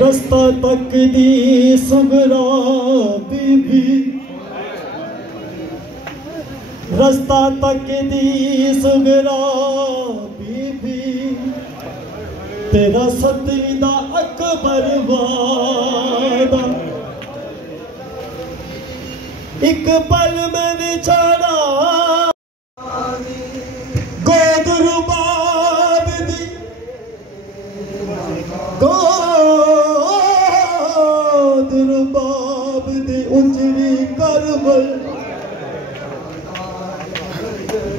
रस्ता तक दी सुगरा बीबी, रस्ता तक दी सुगरा बीबी, तेरा सतवीं दा अकबर वादा, एक पल में विछड़ा गोद रुबाब दी, गोद रुबाब दी उजड़ी करबल,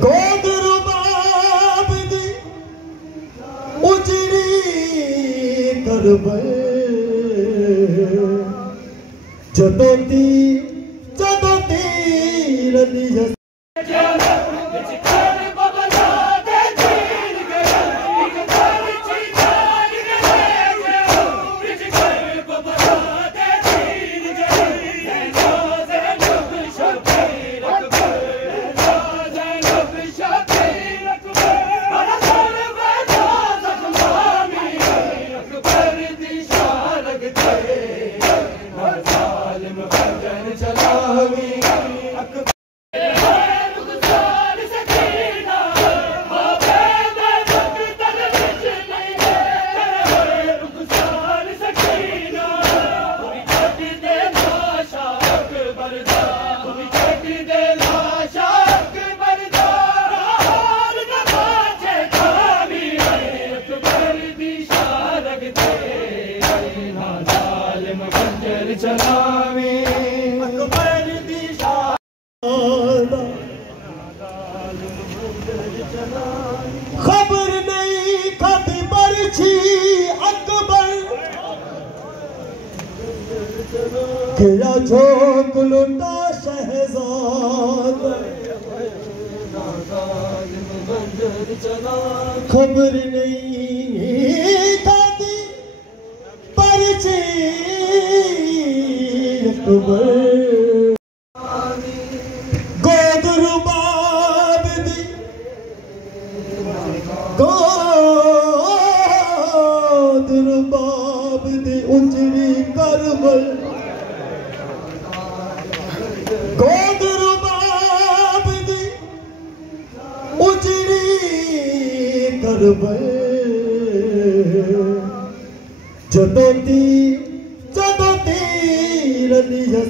गोद रुबाब दी उजड़ी करबल, जदों दी रलिया खबर नहीं खाती बरछी अकबर, गिरा झोंक लुटा शहजाद, खबर नहीं खाती बरछी अकबर, गोद रुबाब दी, गोद रुबाब दी उजड़ी करबल, गोद रुबाब दी उजड़ी करबल, जदों दी रलिया